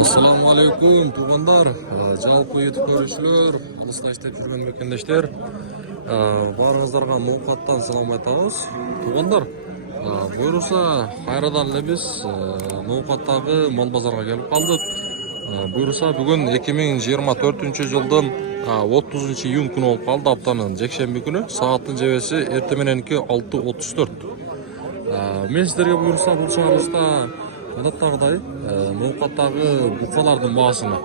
Assalamu alaikum tuğanlar. Жалпы YouTube көрүүчүлөр, алыста иштеп жүргөн мекендештер. Барыңыздарга мукаттан салам айтабыз. Туғандар, буйруса кайрадан эле биз Мукаттагы мал базарга келип калдык. Буйруса бүгүн 2024-жылдын 30-июнь күнү болуп калды, аптанын жекшемби күнү. Сааттын жебеси эрте мененки 6:34. Мен сиздерге буйруса бул чыгарылышта адаттагыдай Мукаттагы букалардын баасыны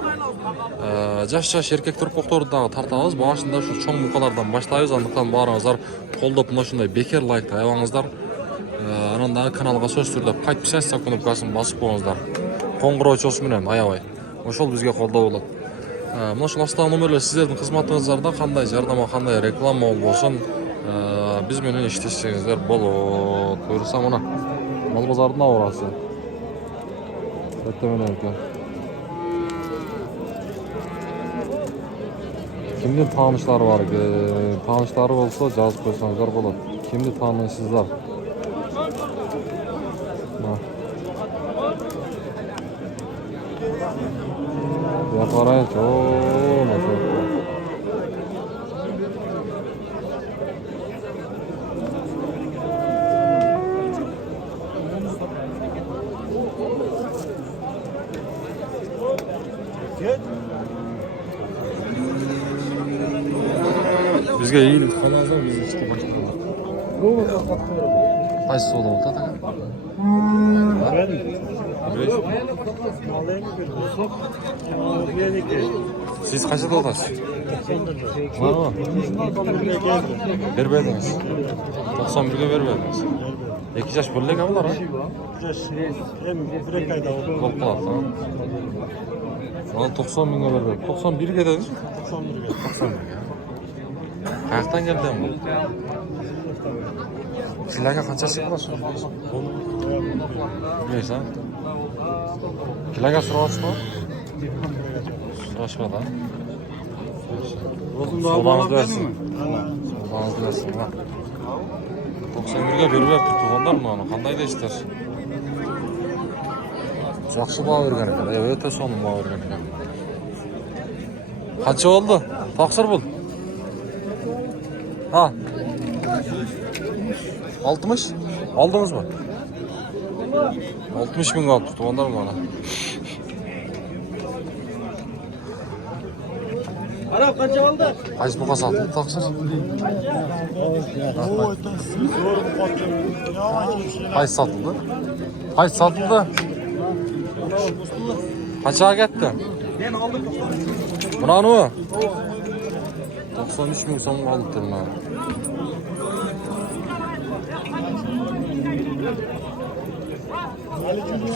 жаш эркек төркөктөрдү дагы тартабыз. Башында ушу чоң букалардан баштайбыз. Андыктан баарыңыздар колдоп мына ушундай бекер лайкты аябаңыздар. Анан дагы каналга сөзсүз түрдө подписаться кнопкасын басып коюңуздар. Коңгуроо чосу менен аябай. Ошол бизге колдоо болот. Мына ушул астагы номерлер сиздердин кызматыңыздарда кандай жардама, кандай реклама болсун биз менен иштешиңиздер болот. Буюрса мына мал базарынын абырасы. Kimde tanışlar var? Tanışları olsa жазып koysanızlar болот. Kimde tanışsızlar? Ya parayı çok nasıl? Bizge iyilik kanalda biz işte başlayalım. Kaç soğuk oldu da? Siz kaçta olasınız? Var mı? Vermediniz. 91'e vermediniz. 2 yaş böyle mi var ha? 2 yaş hem bir ayda oldu. Kolpalat ha. Bana 90.000'e vermedi. 91'e dediniz? 91'e. 91'e. Kayaktan geldi ama. Kilaga kaçası var? Bilmiyorsun ha? Kilaga suraçma? Suraçma da. Soğuğunuz versin. Soğuğunuz versin. 91'e verip tuğanlar mı onu? Kanday da ister? Жақсы bağ vergen ekan. Öte sonun bağ vergen ekan. Kaça oldu? Taksir bul. Ha. 60? Aldınız mı? 60.000 aldı. Tuğanlar mı bana? Arap kaça oldu? Kaç buka satıldı taksir? Kaç satıldı? Kaç satıldı? Kaçağa gitti? Ben aldım. Buna mı? 93.000 son aldı tırnağı.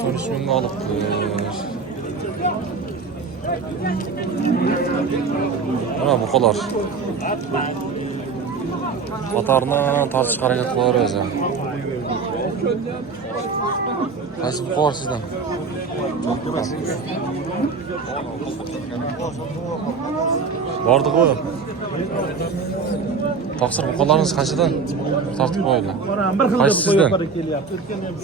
Sonuçmun alıptır. Buna bu kadar. Batarına tartışık hareket kılar ya. Kaç bu kadar sizden? Vardı koyun. Taksir bukalarınız kaçıdan tartıp koydu? Kaç sizden?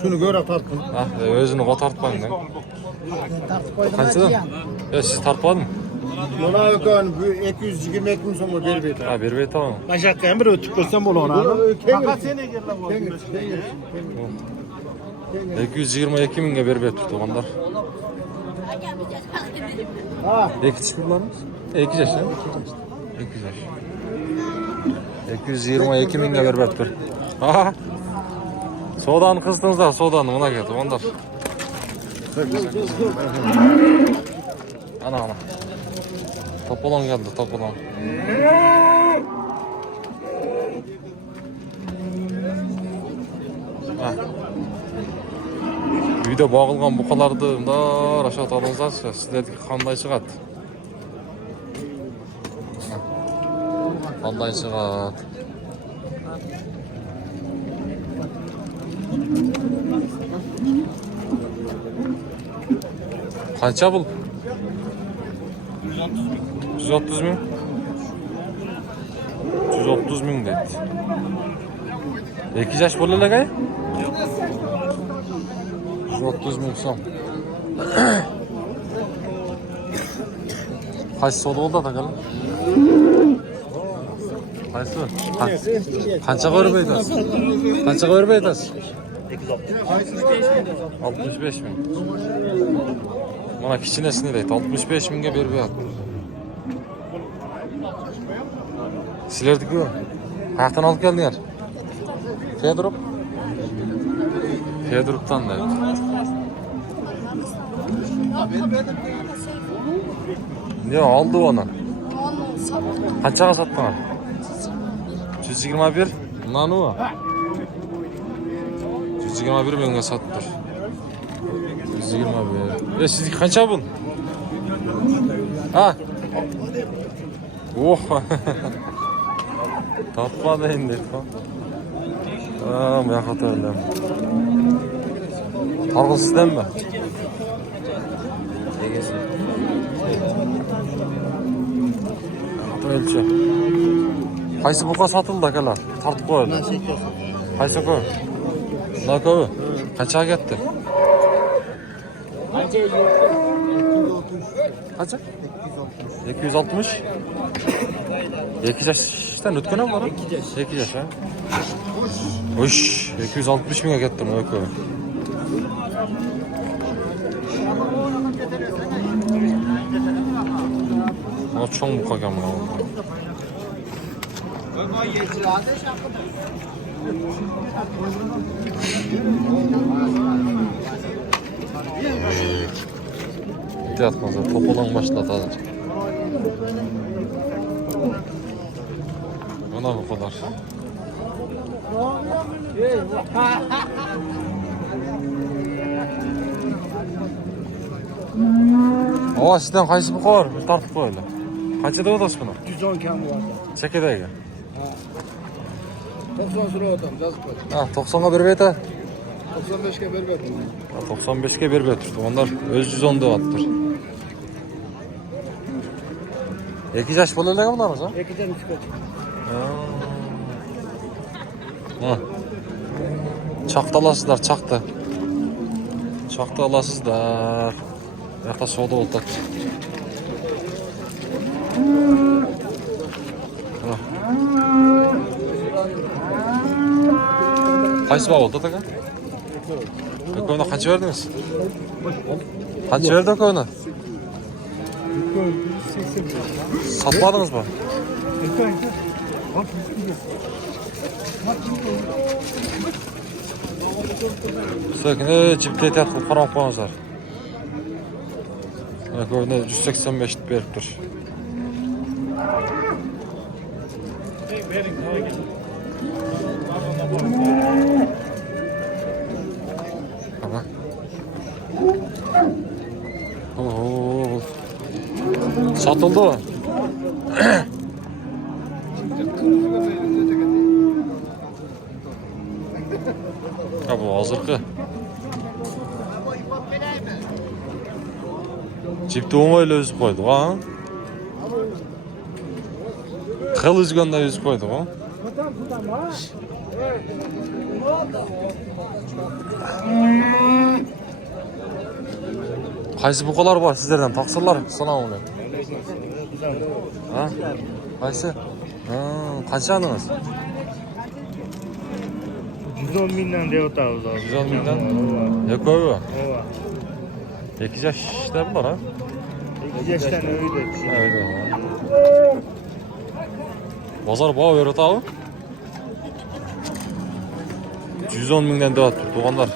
Şunu göre tartın. Özünü o tartmayın lan. Kaçıdan? Siz tartmadın mı? Ona öken 222 bin sonra bir beyt. Ha bir beyt tamam. Kaçakkayan bir ötük görsem bol ona. Fakat sene gel lan. 222.000'e bir beyt tuttu onlar. Ekiç kullanmış. 2 yaş ya. 2 yaş. 222.000'e bir beyt tuttu. Aha. Soğudan kızdınızlar, soğudan buna geldi onlar. Ana. Topolan geldi, topolan. Үйде бағылған бұқаларды рашат алыңыздаршы, сіздердікі қандай шығады? Қандай шығады? Қанша бұл? 130 bin. 130 bin dedi. 2 yaş böyle gay? 130 ming so'm. Qaysi savdo bo'ldi aka? Qaysi? Qanchaga berib aytasiz? Qanchaga berib aytasiz? 65 ming. Mana kichinesini deydi, 65 mingga berib beradi. Sizlardi-ku. Qayerdan olib keldinglar? Fedorovdan deydi. Yo, oldi onu. Qanchaga sotdinglar? 121. Nanu. 121 mingga sotdir. 121. Sizniki qancha bu? Ha? Oh. Topmadı endi. Bu yoqqa to'ylam. Targ'il sizdanmi? O'lchi. Qaysi buqa sotildi akalar? Tartib qo'ydi. Qaysi bu? Nako. Qanchaga ketdi? Qancha? 260. 2 yaşdan o'tgan ham bor. 2 yaş ha. Ush, 260 mingga ketdi Nako. O cho'ng buqagan mana. Yatmazlar, to'polon başladı. Mana bu kadar. O sizden qaysi buqor? Tartib qo'ydi. Qancha deyapsiz buni? 110 kam var. Chekadagi. 90 so'rayapman, yozib qo'y. Ha, 90 ga berib ayta. 95 ga berib berdim. 95 ga berib turdi. Onlar öz 110 deyaptir. 2 yaş bolalarga bularmiz ha? 2 dan 3 ga. Ha. Çaktı alasızlar, çaktı. Çaktı alasızlar. Yakta soğudu oldu. Qaysi bağ oldu da? Koyuna kaç verdiniz? Kaç verdi koyuna? Satmadınız mı? Söküne cipte ehtiyat qilib qarab qo'yingizlar. Ko'rdi 185 berib tur. Ana. Oo. Satıldı o. Ha bu hazırkı. Cipte oңайлы үзіп қойды ғой. Қыл үзгенде үзіп қойды ғой. Қайсы бұқалар бар сіздерден? Тақсырлар. Салам алейкум. Ha? Қайсы? Қанша алыңыз? 110 mingdan deb o'tamiz hozir. 110 mingdan? Ekovi? 2 yaşda bunlar ha? 2 yaşdan uyda. Öyle ha. Bozor bağı verip abi. 110 mingden de attı doğanlar.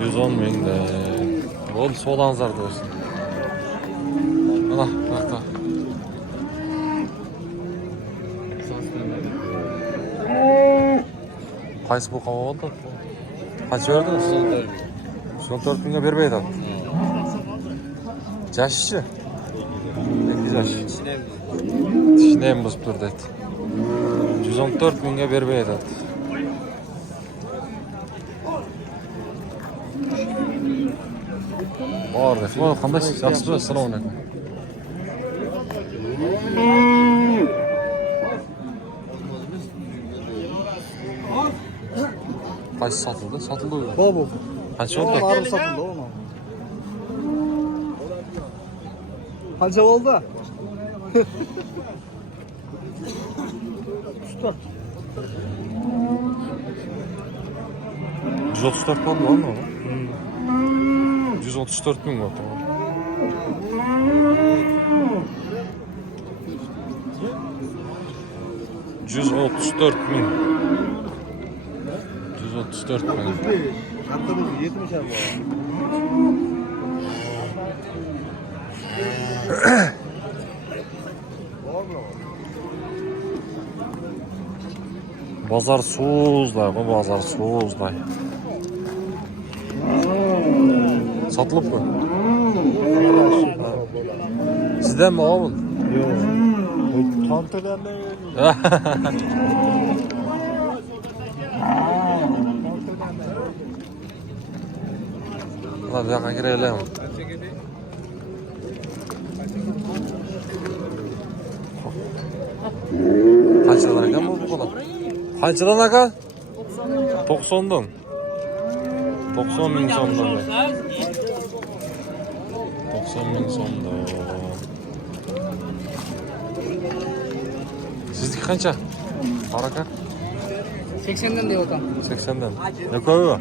110 mingden. Ol soğudanızlar diyorsun. Ana bak da. Qaysi bu qava oldu? Kaç verdiniz? 114 mingga bermaydi. Yaşçı? 8 yaş. Tişineyim buzib turdi. 114 mingga bermaydi. Bor deb. Qanday yaxshi? Assalomu alaykum. Qaysi satıldı? Satıldı mı? Bu. Qancha oldu? Arı satıldı onu. Kaça oldu? Usta. 134 oldu lan o. 134 bin oldu. 134 bin. 134 bin. Hatta bu 70 abi. Bazar soğuzday, bu bazar soğuzday. Satılıp mı? Sizden mi oğlum? Yok. Tantelerle Lan bir dakika girelim. Kaç lira kan bu kadar? Kaç lira kan? 90'dan. 90 bin sondan. 90 bin sondan. Sizdeki kança? Haraka? 80'den diyor otam. 80'den. Ne koyuyor?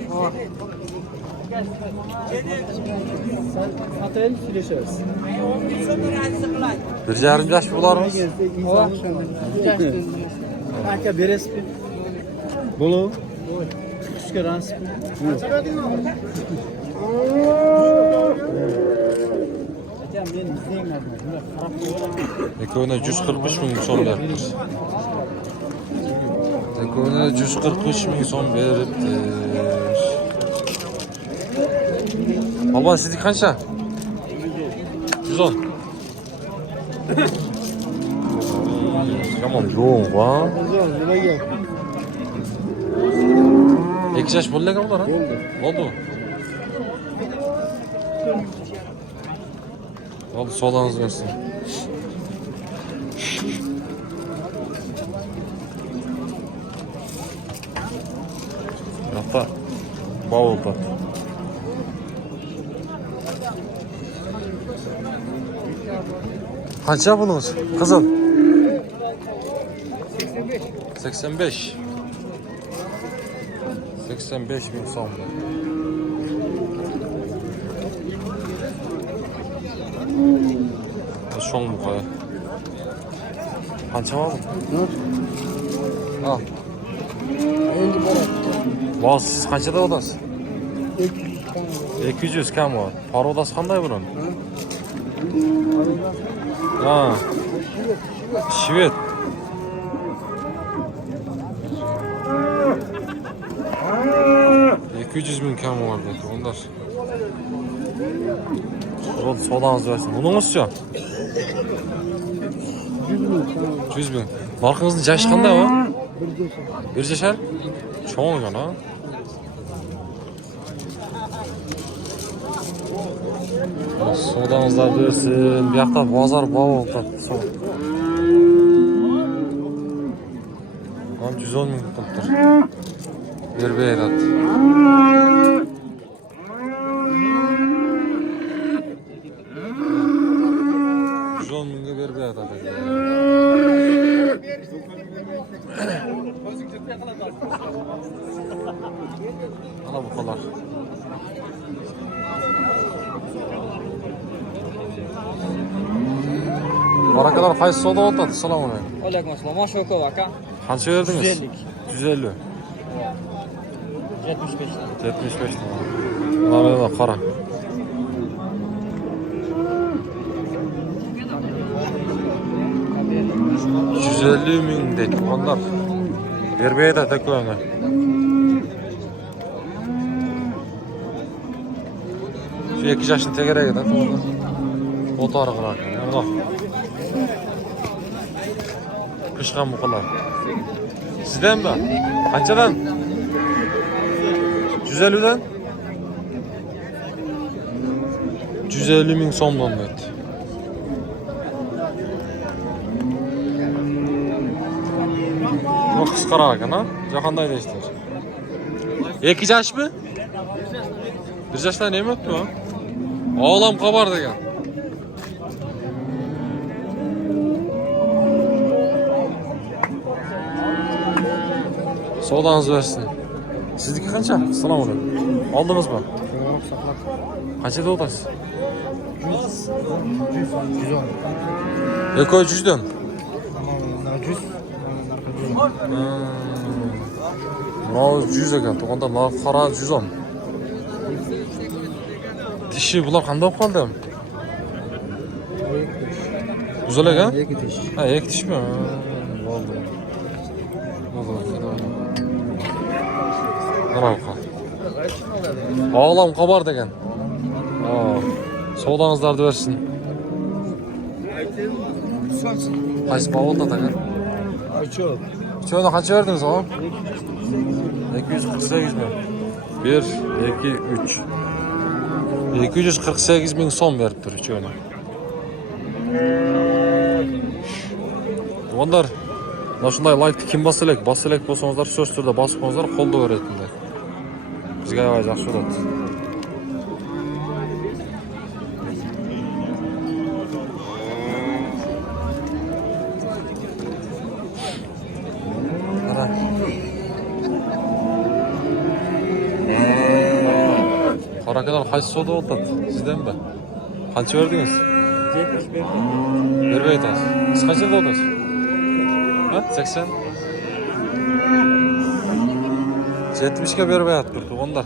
Satayım süreşeriz. Bir yarım yaş bularımız. O. Kanka berespi. Bolu. Çıkışkaran. Eko'na 143 bin son veriptir. Eko'na 143 bin son veriptir. Baba sizdeki kança? 110. Tamam yoğun va. İki yaş bolla mı lan? Oldu. Oldu soğuğunuz versin. Hatta bavulda. Kaça bunuz? Kızım? 85. 85 bin son. Şong mu koy? Kaça var mı? Al. Vaz siz kaçada odasın? 200 kam var. Para odası qanday bunun? Ha. Şivet. $200 bin kam var dedi. Onlar. Soğuğunuz versin. Bunun 100 bin. Markınızın yaşı qanday o? Bir yaşar? Çoğun yana. Soğuğunuzlar versin. Bir yakta bazar bağ oldu. Tam 110 bin tuttur. Bir beyrat. 110 binge bir beyrat. Ana bu kadar. Barakalar qaysi savdo o'tadi? Assalomu alaykum. Alaykum assalom. Moshoko aka. Qancha verdingiz? 150. 75. 75. Mana da qara. $150 ming deydi. Onlar bermaydi takoni. Şu 2 yaşını tekerek eder. Otarı qılar. Allah. Qışqan bu qılar. Sizden mi? Qanchadan? 150'den? 150 ming so'mdan deydi. Bu qisqarar ekan, ha? Jahonda deyishdir. 2 yaş mı? 1 yaşdan neymi öptü o? Oğlam kabar degan. Soğudanız versin. Sizdeki kança? Assalomu alaykum. Aldınız mı? Qanchada o'tasiz? 100'dan. Mana 100 ekan. To'g'anda mana qora 110. Tishi bular qanday bo'lib qoldi? Güzel ekan? Ha, ek tishmi? Bo'ldi. Qarabqa. Oğlam qabar degan. Savdаңызды bersin. Qaysi bavolda degan? Uchovini qancha verdingiz oğlum? 248 mi? 1, 2, 3. 248 ming so'm beribdir uchovini. Onlar mana shunday like kim bossak bo'lsangizlar so'z turda bosib qo'yingizlar, qo'lda o'raytinlar. Bizga yaxshi bo'ladi. Qarakalar qaysi soda o'tadi? Sizdanmi? Qancha verdingiz? 70 berdim. Bermay aytasiz. Siz qanchada o'tasiz? Ha? 80? 70 ga bermayapti to'g'onlar.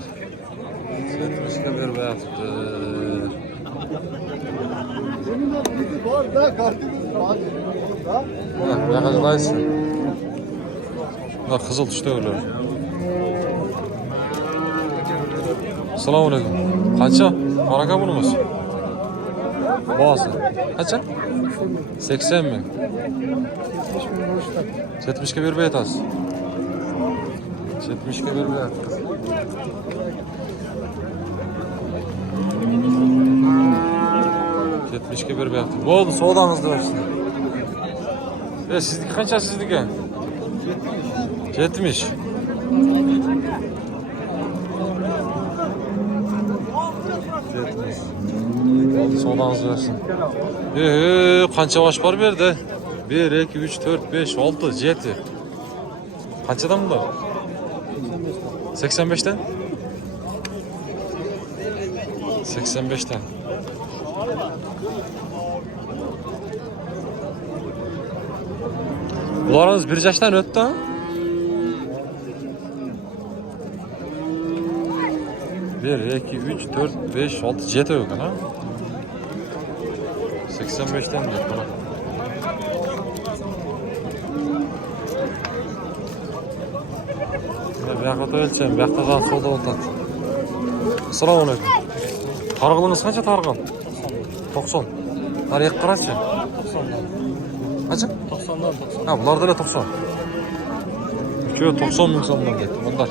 70 ga bermayapti. Ha, bu yoqqa qaysi? Bunlar qizil tushda ular. Assalomu alaykum. Qancha? Qaraka bunimiz. Boğazı. Kaça? 80 ming. 70 ga bermay aytasiz. 70 ga bermayapti. 70 ga bermayapti. Bo'ldi, savdangizni bersin. Sizniki qancha sizniki? 70. Savdangizni bersin. Qancha osh bor bu yerda? 1, 2, 3, 4, 5, 6, 7. Qanchadan bular? 85'ten? 85'ten. Bularınız 1 yaşdan öttü ha? Bir, 2, 3, 4, 5, 6, 7 yok ha? 85'ten diyor bana. Bu yoqda ölçem, bu yoqda da solda o'tadi. Assalomu alaykum. Targ'iliniz qancha targ'il? 90. Tariq qarachi? 90'dan. Qancha? 90'dan 90. Ha, bularda da 90. Üçü 90 ming so'mdan ketdi bunlar.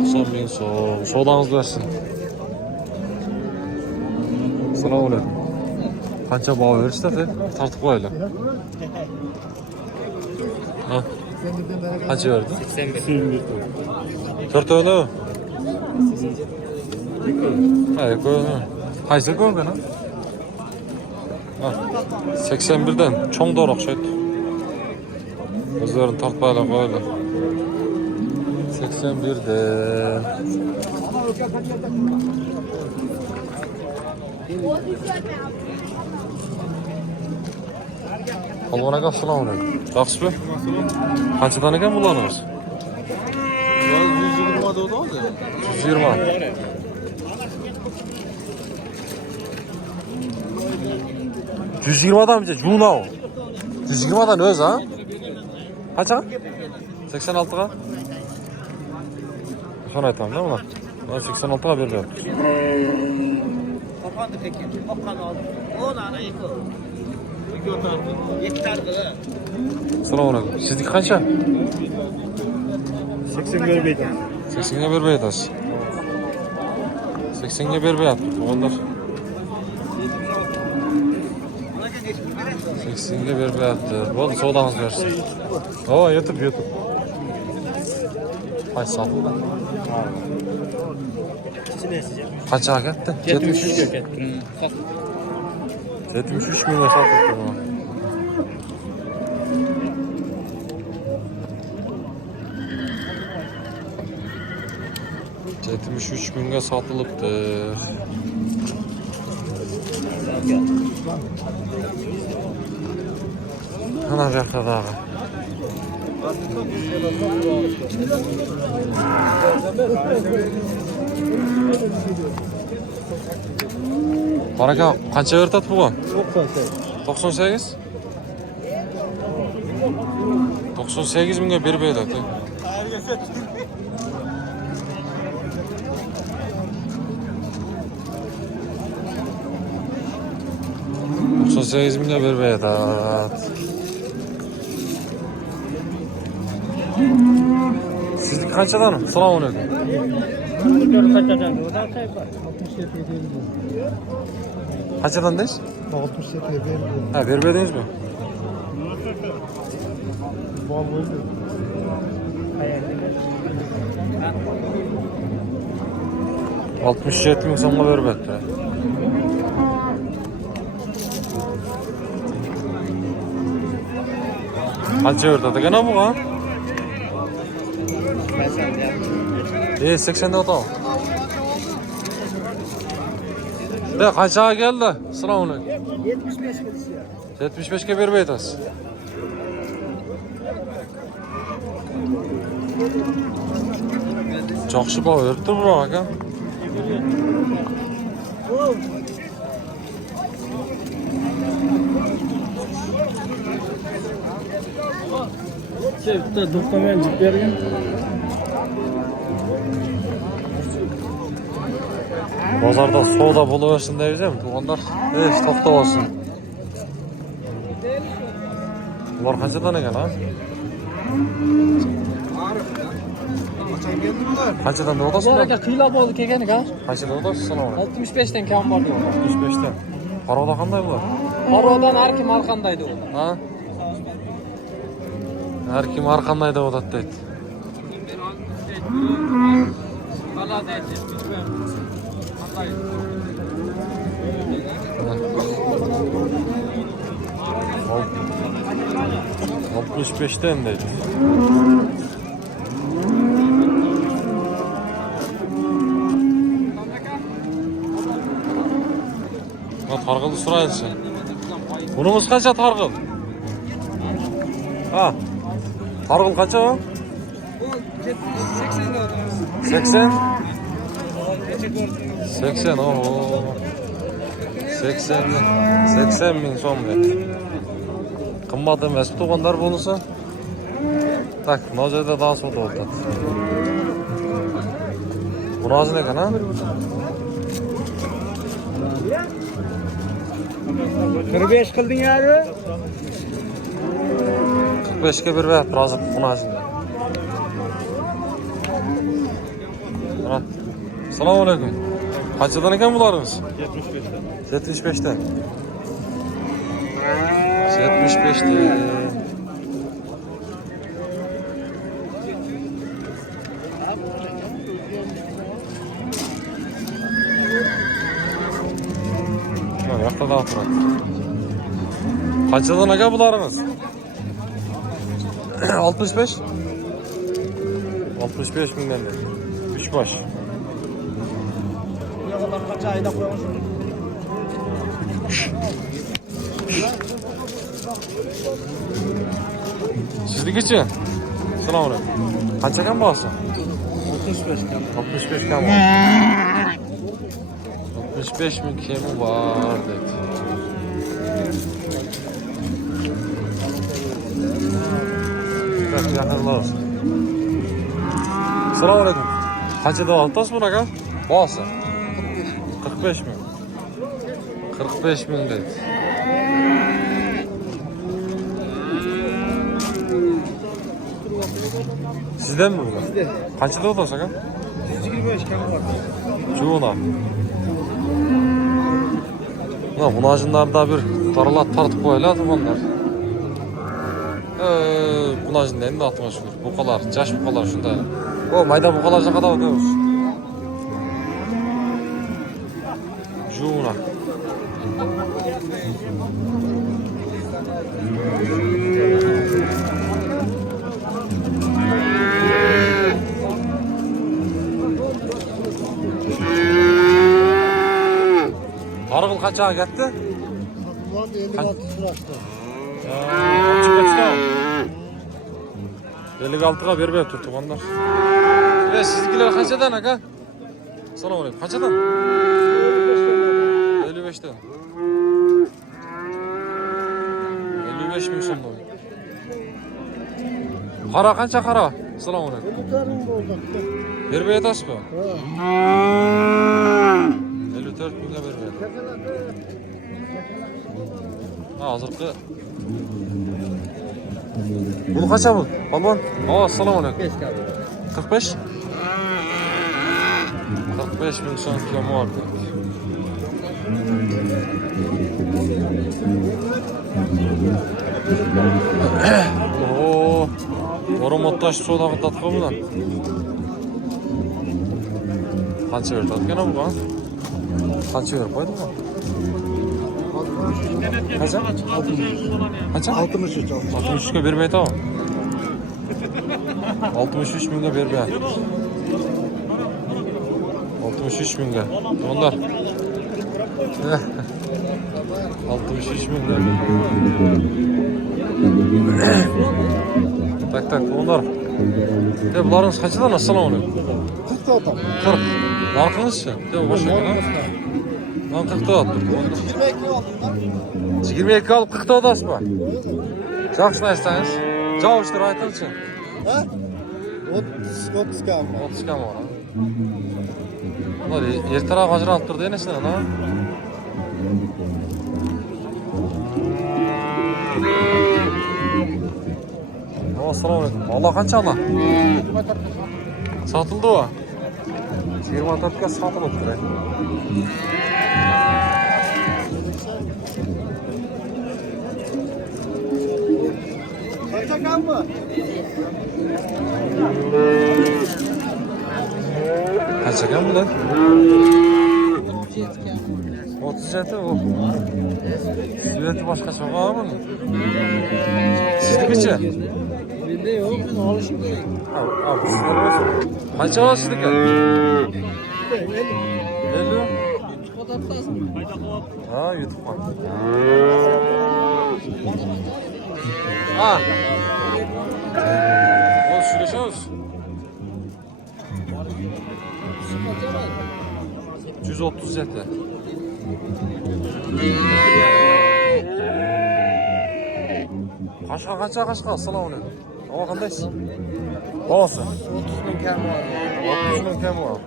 90 ming so'm. Savdangizni bersin. Assalomu alaykum. Qancha baho berishdi? Tartib qo'yaylik. Ha. Qancha berdi? 81. 4 o'yni. Ha, ko'yni. Qaysi ko'rgan ha? Ha. 81'den cho'ng dor o'xshaydi. O'zlarini tortmaylar qo'ydi. 81'den. Polvon aka, assalomu alaykum. Yaxshimi? Qanchadan ekan bularimiz? 120 dedi oldu. 120. 120'dan bize Juno. 120'dan öz ha? Kaça? 86'ga? Şunu aytam değil mi lan? Ben 86'ga veriyorum. Kapandı peki. Kapan aldım. 10 ana yıkıl. Yeter kılı. Assalomu alaykum. Sizniki qancha? 80 vermeydi. 80'ga bermay aytasiz. 80'ga bermayapti. To'g'onlar. 80'ga bermayapti. Bo'ldi, savdangizni bersin. O, YouTube. Kaç satıldı? İkisi de size. Kaça gitti? 73 köket. 73 milyon satıldı bu. 73 milyon satılıptır. Ana bir yakta daha. Baraka kaça vertat bu? 98. 98 milyon bir beyler. 98 milyon bir beyler. Sizlik kaçadan? Selamünaleyküm. Kaçadan deyiz? 67 verdi. Ha, vermediniz mi? Vallahi. 67 milyon sana vermekte. Kaça verdi? Gene bu ha? 80'de otalım. De kaça geldi? Selamünaleyküm. 75'e vermeyeceğiz. Çok şıpa verdi bu ha. Çevte dokumen bergen. Bozarda soğuda buluversin deyip değil mi? Onlar hiç tokta olsun. Bunlar kaçadan eken ha? Kaçadan da odasın mı? Kıyla boldu kekeni ha. Kaçadan odasın sana ona? 65'ten kam vardı o. 65'ten. Para oda kanday bular? Parodan her kim arkandaydı o. Ha? Her kim arkandaydı odat deydi. Valla dedi. Bilmiyorum. Hop. 65'ten deydi. Ha, targıldı sıraydı sen. Bunumuz kaça targıl? Ha? Targıl kaça o? 80? 80 ooo. 80 bin. 80 bin son be. Kımmat emas tuğanlar bulunsa. Tak, nozada daha sonra oldu. Bu nazı ne kan ha? 45 kıldın ya. 45'e bir ver razı bu nazı. Selamünaleyküm. Kaçadan eken bularınız? 75'ten. 75'ten. Yakta da oturan. Kaçadan eken bularınız? 65. 65 binden de. 3 baş. Kaç ayda koymuş. Sizlik için. Selamünaleyküm. Kaç eken bağırsın? 65 kam. 65 kem var. 65 bin kemi var dedi. Yakınlar olsun. Selamünaleyküm. Kaçı da altas buna kan? Bağırsın. 45 bin. 45 bin dedi. Sizden mi bu? Sizden. Kaçı da olsa kan? 125 kam var. Çoğuna. Bunun acınlarda bir taralat tartıp koyuladı bunlar. Buna şimdi endi atma şükür. Bukalar, caş bukalar şunday. O mayda bukalar jakada ötөбүз. Жуна. Аргыл канчага кетти? Ulan 56 sırasında. 56'ga berбей tur tuğanlar. Sizgiler kaçadan aka? Assalamu alaykum. Kaçadan? 55'ten. 55 bin so'm. Qara qancha qara? Assalomu alaykum. Karın oldu. Berбей atasizmi? 54 mingga berбей. Hozirgi bu qancha bu? Palvon. Assalomu alaykum. 45. 45 bin so'm kilo var. Oo. Oromottaş sodağı tatlı mı lan? Qancha berdi ekan bu ha? Qancha berib qo'ydi bu? Qancha? 63 oldu. 63 ga bermay tamam. 63 mingga bermay. 63 mingga. Onlar. 63 mingga. Tak, onlar. Bularınız kaçadan? Assalomu alaykum. 40 oldu. 40. Narxınızcha? Boşa. Ben 40 da attım. 22 alıp 40 da odasızmı? Жақшыны айтсаңыз. Жауыштыр айтыңызшы. Ha? 30 kaldı. 30 кам бар. Бұлар ертарақ ажыралып тұрды енесінен, а? Assalamu alaykum. Allah қанша ала? Satıldı o. 24'ga satılıp тұр. Kaça kaldı? Kaça kam bu lan? 37 o. Süveti başqacha var mı? Siznikichi? Bende yok, ben alışım gerek. Qancha olasiz ekan? 50. Ha, yutib qoldi. Ha. O söyleseniz. 137. Qashqa. Assalomu alaykum. Ama qandaysiz? Boğası. 30 bin kam var. 60 bin kam var.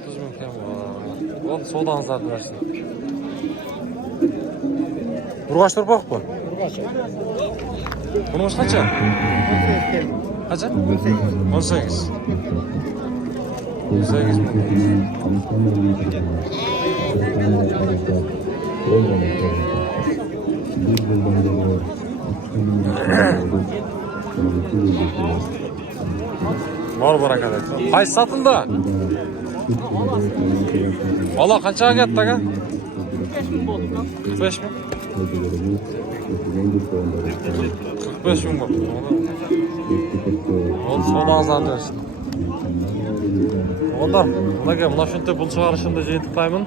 30 bin kam var. Oldu, soğudanızlar versin. Urgaç torpaq bu? Urgaç. Bunun kaça? Kaça? 18. 18 bin. Var barakat. Qaysi satıldı? Valla qanchaga ketdi aka? 45 mi? 45 mi bu? Onu sonağızdan dersin. Onlar, mına şunta pul çıkarışında jeyintiqlayman.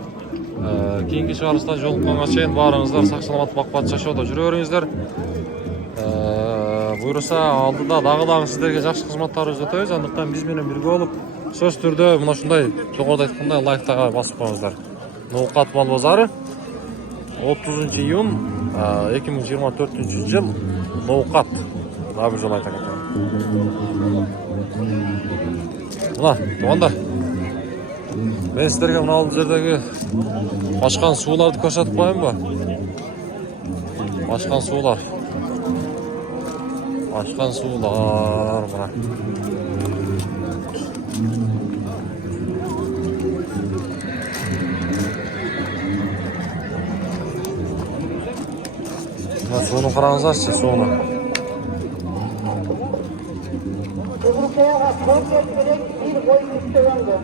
Keyingi çıkarışdan jolukkanга чейин barыңızlar saq salamat baqpat жашоодо жүрө бериңиздер. Buyursa алдыда дагы сиздерге жакшы кызматтар көрсөтөбүз. Андыктан биз менен бирге болуп сөз түрдө мына ушундай жогоруда айткандай лайктага басып коюңуздар. Ноокат мал базары 30 июнь 2024 жыл Ноокат. Дагы бир жолу айта кетем. Мына туугандар, мен сиздерге мына ал жердеги башкан сууларды көрсөтүп коеюнбу? Башкан суулар. Башкан суулар мына. Suyunu qarangizchi, suvni. Kızılkaya'ya çok geçerek bir boy kıstırıldı.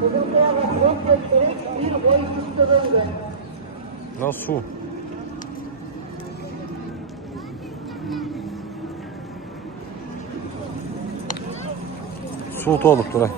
Kızılkaya'ya çok geçerek bir boy kıstırıldı. Na suv. Suv to'lib turay.